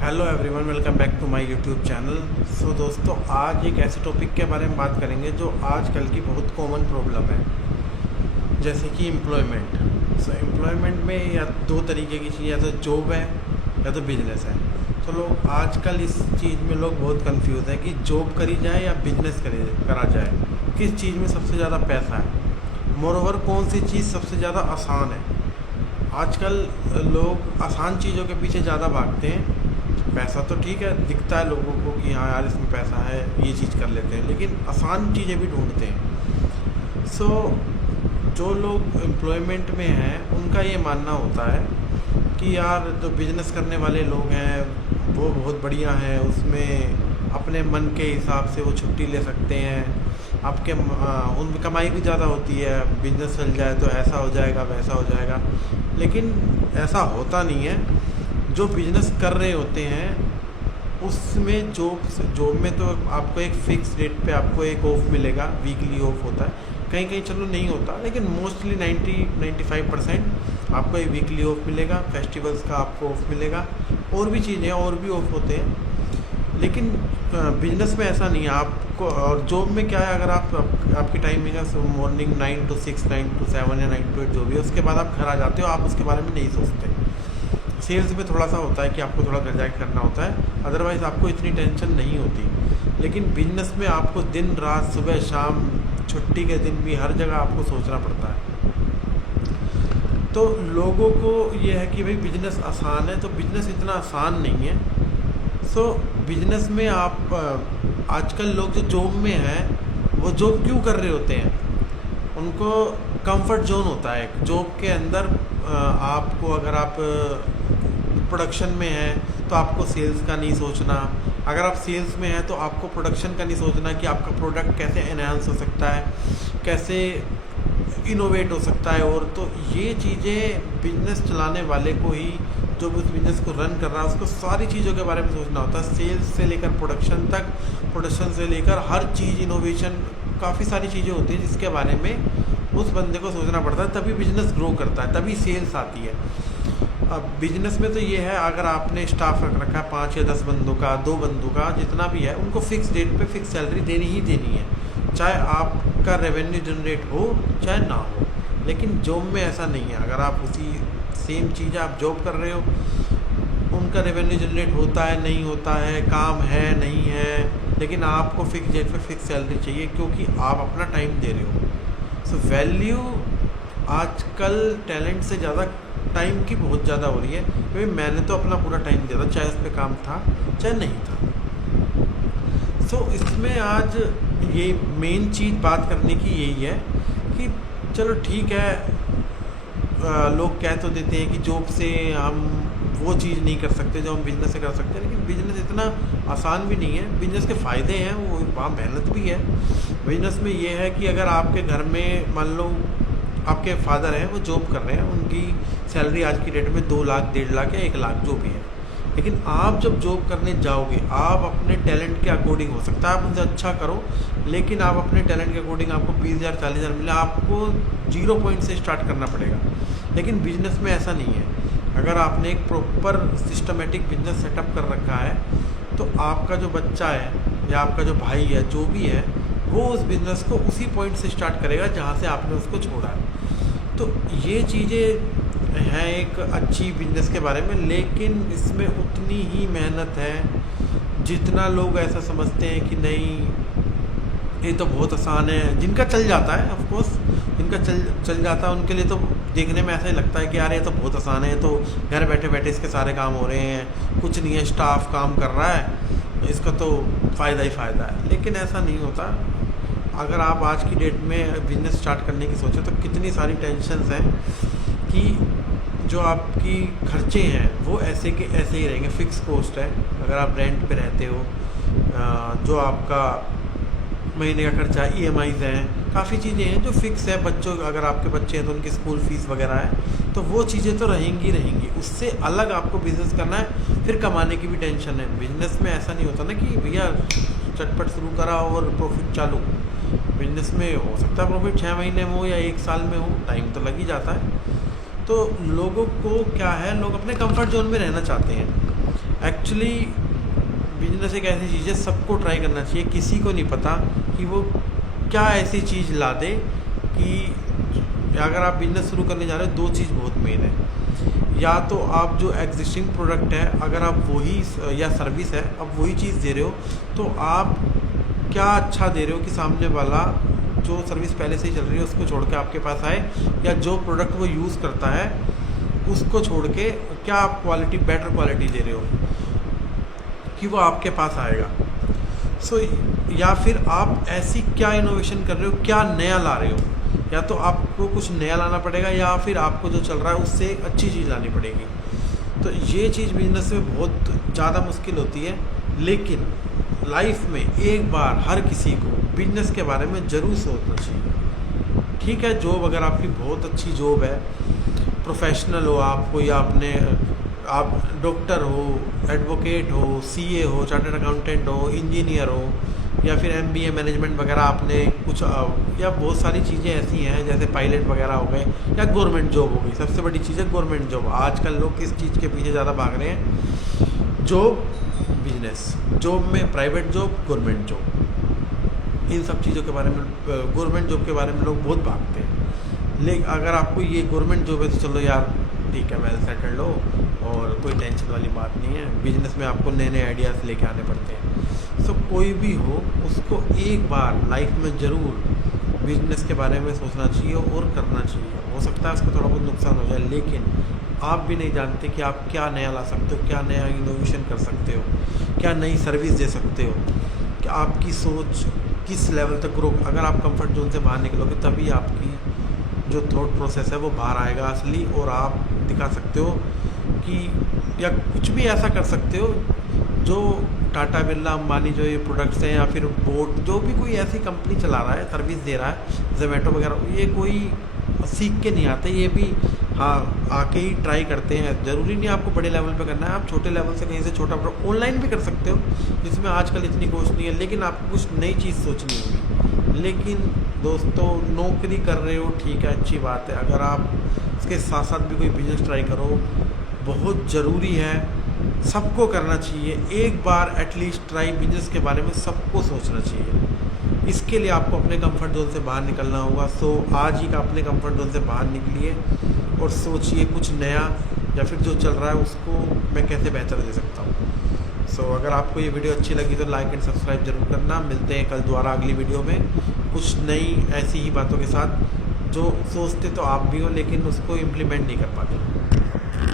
Hello everyone, welcome back to my YouTube channel. So दोस्तों, आज एक ऐसे टॉपिक के बारे में बात करेंगे जो आजकल की बहुत कॉमन प्रॉब्लम है, जैसे कि एम्प्लॉयमेंट। सो एम्प्लॉयमेंट में या दो तरीके की चीज़, या तो जॉब है या तो बिजनेस है। तो लोग आजकल इस चीज़ में लोग बहुत कंफ्यूज है कि जॉब करी जाए या बिजनेस करा जाए, किस चीज़ में सबसे ज़्यादा पैसा है, मोरोवर कौन सी चीज़ सबसे ज़्यादा आसान है। आजकल लोग आसान चीज़ों के पीछे ज़्यादा भागते हैं। पैसा तो ठीक है, दिखता है लोगों को कि हाँ यार इसमें पैसा है, ये चीज़ कर लेते हैं, लेकिन आसान चीज़ें भी ढूंढते हैं। सो जो लोग एम्प्लॉयमेंट में हैं उनका ये मानना होता है कि यार जो बिजनेस करने वाले लोग हैं वो बहुत बढ़िया हैं, उसमें अपने मन के हिसाब से वो छुट्टी ले सकते हैं, उनकी कमाई भी ज़्यादा होती है, बिजनेस चल जाए तो ऐसा हो जाएगा वैसा हो जाएगा। लेकिन ऐसा होता नहीं है। जो बिजनेस कर रहे होते हैं उसमें जॉब में तो आपको एक फ़िक्स रेट पे आपको एक ऑफ मिलेगा, वीकली ऑफ होता है, कहीं कहीं चलो नहीं होता, लेकिन मोस्टली 90-95% आपको एक वीकली ऑफ मिलेगा। फेस्टिवल्स का आपको ऑफ मिलेगा, और भी चीज़ें और भी ऑफ होते हैं। लेकिन बिजनेस में ऐसा नहीं है आपको। और जॉब में क्या है, अगर आपकी टाइमिंग है मॉर्निंग 9 to 6, 9 to 7 या 9 to 8 जो भी है, उसके बाद आप घर आ जाते हो, आप उसके बारे में नहीं सोचते। सेल्स में थोड़ा सा होता है कि आपको थोड़ा घर जाके करना होता है, अदरवाइज़ आपको इतनी टेंशन नहीं होती। लेकिन बिजनेस में आपको दिन रात, सुबह शाम, छुट्टी के दिन भी हर जगह आपको सोचना पड़ता है। तो लोगों को ये है कि भाई बिजनेस आसान है, तो बिजनेस इतना आसान नहीं है। सो बिजनेस में आप आजकल लोग जो जॉब में हैं वो जॉब क्यों कर रहे होते हैं, उनको कंफर्ट जोन होता है जॉब के अंदर। आपको अगर आप प्रोडक्शन में हैं तो आपको सेल्स का नहीं सोचना, अगर आप सेल्स में हैं तो आपको प्रोडक्शन का नहीं सोचना कि आपका प्रोडक्ट कैसे एनहांस हो सकता है, कैसे इनोवेट हो सकता है। और तो ये चीज़ें बिजनेस चलाने वाले को ही, जो भी उस बिज़नेस को रन कर रहा है, उसको सारी चीज़ों के बारे में सोचना होता है, सेल्स से लेकर प्रोडक्शन तक, प्रोडक्शन से लेकर हर चीज़, इनोवेशन, काफ़ी सारी चीज़ें होती हैं जिसके बारे में उस बंदे को सोचना पड़ता है, तभी बिजनेस ग्रो करता है, तभी सेल्स आती है। अब बिजनेस में तो ये है, अगर आपने स्टाफ रख रखा है 5 या 10 बंदों का, 2 बंदों का, जितना भी है, उनको फिक्स डेट पे फिक्स सैलरी देनी ही देनी है, चाहे आपका रेवेन्यू जनरेट हो चाहे ना हो। लेकिन जॉब में ऐसा नहीं है। अगर आप उसी सेम चीज़ आप जॉब कर रहे हो, उनका रेवेन्यू जनरेट होता है नहीं होता है, काम है नहीं है, लेकिन आपको फिक्स डेट पे फिक्स सैलरी चाहिए, क्योंकि आप अपना टाइम दे रहे हो। सो वैल्यू आजकल टैलेंट से ज़्यादा टाइम की बहुत ज़्यादा हो रही है, क्योंकि मैंने तो अपना पूरा टाइम दिया था, चाहे उस पर काम था चाहे नहीं था। सो इसमें आज ये मेन चीज़ बात करने की यही है कि चलो ठीक है, लोग कह तो देते हैं कि जॉब से हम वो चीज़ नहीं कर सकते जो हम बिज़नेस से कर सकते हैं, लेकिन बिज़नेस इतना आसान भी नहीं है। बिज़नेस के फ़ायदे हैं, वो वहाँ मेहनत भी है। बिज़नेस में ये है कि अगर आपके घर में मान लो आपके फादर हैं, वो जॉब कर रहे हैं, उनकी सैलरी आज की डेट में 2 लाख, 1.5 लाख या 1 लाख जो भी है, लेकिन आप जब जॉब करने जाओगे, आप अपने टैलेंट के अकॉर्डिंग, हो सकता है आप उनसे अच्छा करो, लेकिन आप अपने टैलेंट के अकॉर्डिंग आपको 20,000 40,000 मिले, आपको 0 पॉइंट से स्टार्ट करना पड़ेगा। लेकिन बिजनेस में ऐसा नहीं है। अगर आपने एक प्रॉपर सिस्टमेटिक बिजनेस सेटअप कर रखा है, तो आपका जो बच्चा है या आपका जो भाई है, जो भी है, वो उस बिज़नेस को उसी पॉइंट से स्टार्ट करेगा जहाँ से आपने उसको छोड़ा है। तो ये चीज़ें हैं एक अच्छी बिजनेस के बारे में, लेकिन इसमें उतनी ही मेहनत है जितना लोग ऐसा समझते हैं कि नहीं ये तो बहुत आसान है। जिनका चल जाता है, ऑफ कोर्स जिनका चल जाता है, उनके लिए तो देखने में ऐसा ही लगता है कि यार ये तो बहुत आसान है, तो घर बैठे बैठे इसके सारे काम हो रहे हैं, कुछ नहीं है, स्टाफ काम कर रहा है, इसका तो फ़ायदा ही फ़ायदा है। लेकिन ऐसा नहीं होता। अगर आप आज की डेट में बिज़नेस स्टार्ट करने की सोचें तो कितनी सारी टेंशन्स हैं कि जो आपकी खर्चे हैं वो ऐसे के ऐसे ही रहेंगे, फ़िक्स कॉस्ट है। अगर आप रेंट पे रहते हो, जो आपका महीने का खर्चा, EMIs हैं, काफ़ी चीज़ें हैं जो फ़िक्स है। बच्चों, अगर आपके बच्चे हैं तो उनकी स्कूल फ़ीस वगैरह है, तो वो चीज़ें तो रहेंगी रहेंगी। उससे अलग आपको बिज़नेस करना है, फिर कमाने की भी टेंशन है। बिज़नेस में ऐसा नहीं होता ना कि भैया चटपट शुरू करा और प्रॉफिट चालू। बिजनेस में हो सकता है प्रॉफिट 6 महीने में हो या 1 साल में हो, टाइम तो लग ही जाता है। तो लोगों को क्या है, लोग अपने कंफर्ट जोन में रहना चाहते हैं। एक्चुअली बिजनेस एक ऐसी चीज़ है, सबको ट्राई करना चाहिए। किसी को नहीं पता कि वो क्या ऐसी चीज़ ला दे कि अगर आप बिजनेस शुरू करने जा रहे हो, दो चीज़ बहुत मेन है। या तो आप जो एग्जिस्टिंग प्रोडक्ट है, अगर आप वही या सर्विस है, अब वही चीज़ दे रहे हो, तो आप क्या अच्छा दे रहे हो कि सामने वाला जो सर्विस पहले से ही चल रही है उसको छोड़ के आपके पास आए, या जो प्रोडक्ट वो यूज़ करता है उसको छोड़ के क्या आप क्वालिटी, बेटर क्वालिटी दे रहे हो कि वो आपके पास आएगा। या फिर आप ऐसी क्या इनोवेशन कर रहे हो, क्या नया ला रहे हो। या तो आपको कुछ नया लाना पड़ेगा, या फिर आपको जो चल रहा है उससे अच्छी चीज़ लानी पड़ेगी। तो ये चीज़ बिजनेस में बहुत ज़्यादा मुश्किल होती है, लेकिन लाइफ में एक बार हर किसी को बिजनेस के बारे में ज़रूर सोचना चाहिए। ठीक है, जॉब अगर आपकी बहुत अच्छी जॉब है, प्रोफेशनल हो आप, कोई आप डॉक्टर हो, एडवोकेट हो, सीए हो, चार्टर्ड अकाउंटेंट हो, इंजीनियर हो, या फिर एमबीए मैनेजमेंट वगैरह आपने कुछ, या बहुत सारी चीज़ें ऐसी हैं जैसे पायलट वगैरह हो गए, या गवर्नमेंट जॉब हो गई। सबसे बड़ी चीज़ है गवर्नमेंट जॉब। आजकल लोग किस चीज़ के पीछे ज़्यादा भाग रहे हैं? Job, business. जॉब में प्राइवेट जॉब, गवर्नमेंट जॉब, इन सब चीज़ों के बारे में, गवर्नमेंट जॉब के बारे में लोग बहुत भागते हैं। लेकिन अगर आपको ये गवर्नमेंट जॉब है तो चलो यार ठीक है, वेल सेटल्ड हो और कोई टेंशन वाली बात नहीं है। बिजनेस में आपको नए नए आइडियाज़ लेके आने पड़ते हैं। सो कोई भी हो, उसको एक बार लाइफ में ज़रूर बिजनेस के बारे में सोचना चाहिए और करना चाहिए। हो सकता है उसको थोड़ा बहुत नुकसान हो जाए, लेकिन आप भी नहीं जानते कि आप क्या नया ला सकते हो, क्या नया इनोवेशन कर सकते हो, क्या नई सर्विस दे सकते हो, कि आपकी सोच किस लेवल तक ग्रो। अगर आप कंफर्ट जोन से बाहर निकलोगे तभी आपकी जो थॉट प्रोसेस है वो बाहर आएगा असली, और आप दिखा सकते हो कि, या कुछ भी ऐसा कर सकते हो जो टाटा बिरला, अंबानी जो ये प्रोडक्ट्स हैं, या फिर बोट, जो भी कोई ऐसी कंपनी चला रहा है, सर्विस दे रहा है, जोमेटो वगैरह, ये कोई सीख के नहीं आते, ये भी हाँ आके ही ट्राई करते हैं। ज़रूरी नहीं आपको बड़े लेवल पे करना है, आप छोटे लेवल से कहीं से छोटा ऑनलाइन भी कर सकते हो, जिसमें आजकल इतनी कॉस्ट नहीं है, लेकिन आपको कुछ नई चीज़ सोचनी होगी। लेकिन दोस्तों, नौकरी कर रहे हो ठीक है, अच्छी बात है, अगर आप इसके साथ साथ भी कोई बिजनेस ट्राई करो, बहुत ज़रूरी है, सबको करना चाहिए। एक बार एटलीस्ट ट्राई बिजनेस के बारे में सबको सोचना चाहिए। इसके लिए आपको अपने कंफर्ट जोन से बाहर निकलना होगा। सो आज ही का अपने कंफर्ट जोन से बाहर निकलिए और सोचिए कुछ नया, या फिर जो चल रहा है उसको मैं कैसे बेहतर दे सकता हूँ। सो अगर आपको ये वीडियो अच्छी लगी तो लाइक एंड सब्सक्राइब जरूर करना। मिलते हैं कल दोबारा अगली वीडियो में कुछ नई ऐसी ही बातों के साथ, जो सोचते तो आप भी हो लेकिन उसको इम्प्लीमेंट नहीं कर पाते।